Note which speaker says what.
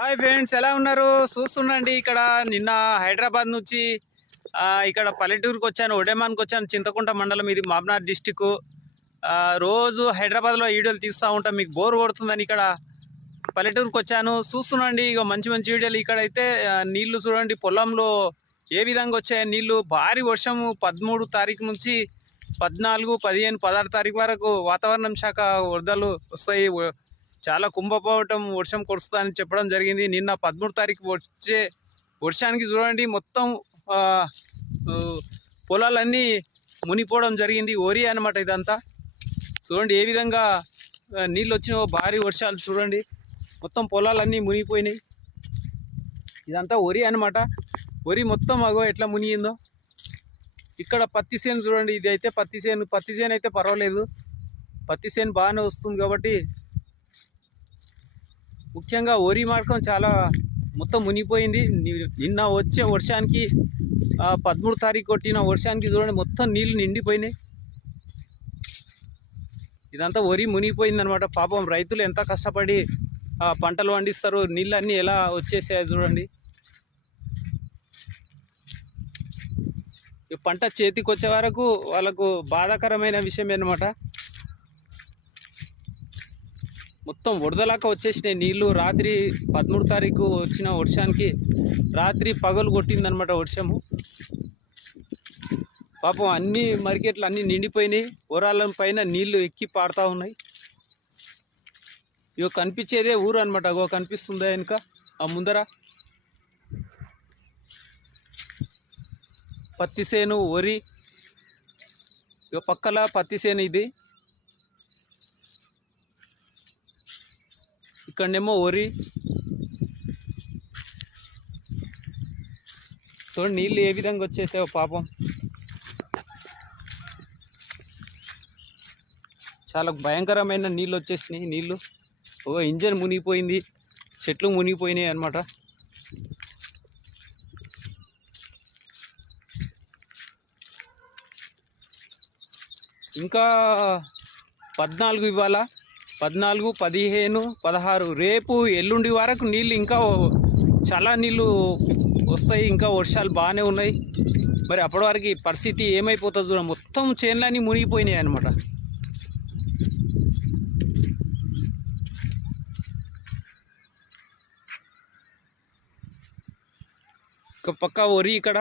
Speaker 1: Hi friends ఎలా ఉన్నారు? చూస్తుండండి ఇక్కడ నిన్న హైదరాబాద్ నుంచి ఇక్కడ పల్లెటూరుకి వచ్చాను ఒడేమాన్కి వచ్చాను చింతకుంట మండలం ఇది మామ్నార్ డిస్టిక్ రోజు హైదరాబాద్లో వీడియోలు తీస్తూ ఉంటాం మీకు బోర్ కొడుతుందని ఇక్కడ పల్లెటూరుకి వచ్చాను. చూస్తుండండి ఇక మంచి మంచి వీడియోలు. ఇక్కడ అయితే నీళ్ళు చూడండి పొలంలో ఏ విధంగా వచ్చాయి నీళ్ళు. భారీ వర్షము పదమూడు తారీఖు నుంచి పద్నాలుగు పదిహేను పదహారు తారీఖు వరకు వాతావరణం శాఖ వరదలు వస్తాయి. చాలా కుంభపోవటం వర్షం కురుస్తుందని చెప్పడం జరిగింది. నిన్న పదమూడు తారీఖు వచ్చే వర్షానికి చూడండి మొత్తం పొలాలన్నీ మునిపోవడం జరిగింది. ఓరి అనమాట ఇదంతా. చూడండి ఏ విధంగా నీళ్ళు వచ్చిన భారీ వర్షాలు చూడండి. మొత్తం పొలాలన్నీ మునిగిపోయినాయి. ఇదంతా వరి అనమాట వరి మొత్తం అగో ఎట్లా మునిగిందో. ఇక్కడ పత్తి చేను చూడండి ఇది అయితే పత్తి చేను పత్తి చేను అయితే పర్వాలేదు. పత్తి చేను బాగానే వస్తుంది కాబట్టి ముఖ్యంగా వరి మార్గం చాలా మొత్తం మునిగిపోయింది. నిన్న వచ్చే వర్షానికి పదమూడు తారీఖు కొట్టిన వర్షానికి చూడండి మొత్తం నీళ్ళు నిండిపోయినాయి. ఇదంతా వరి మునిగిపోయింది అనమాట పాపం రైతులు ఎంత కష్టపడి పంటలు పండిస్తారు నీళ్ళన్నీ ఎలా వచ్చేసాయో చూడండి. ఈ పంట చేతికి వచ్చే వరకు వాళ్ళకు బాధాకరమైన విషయం అనమాట మొత్తం వరదలాక వచ్చేసినాయి. నీళ్ళు రాత్రి పదమూడు తారీఖు వచ్చిన వర్షానికి రాత్రి పగలు కొట్టిందనమాట వర్షము. పాపం అన్ని మార్కెట్లు అన్నీ నిండిపోయినాయి. ఊరాల పైన నీళ్ళు ఎక్కి పాడుతూ ఉన్నాయి. ఇగో కనిపించేదే ఊరు అనమాట అగో కనిపిస్తుందా వెనుక? ఆ ముందర? పత్తిసేను వరి. ఇక పక్కల పత్తిసేను ఇది. ఇక్కడనేమో వరి. చూడండి నీళ్ళు ఏ విధంగా వచ్చేసావు పాపం. చాలా భయంకరమైన నీళ్ళు వచ్చేసినాయి నీళ్ళు. ఓ ఇంజన్ మునిగిపోయింది చెట్లు మునిగిపోయినాయి అనమాట ఇంకా పద్నాలుగు ఇవ్వాలా? పద్నాలుగు పదిహేను పదహారు. రేపు ఎల్లుండి వరకు నీళ్ళు ఇంకా చాలా నీళ్ళు వస్తాయి ఇంకా వర్షాలు బాగానే ఉన్నాయి. మరి అప్పటి వరకు ఈ పరిస్థితి ఏమైపోతుంది చూడ మొత్తం చేన్లన్నీ మునిగిపోయినాయి అనమాట ఒక పక్క వరి ఇక్కడ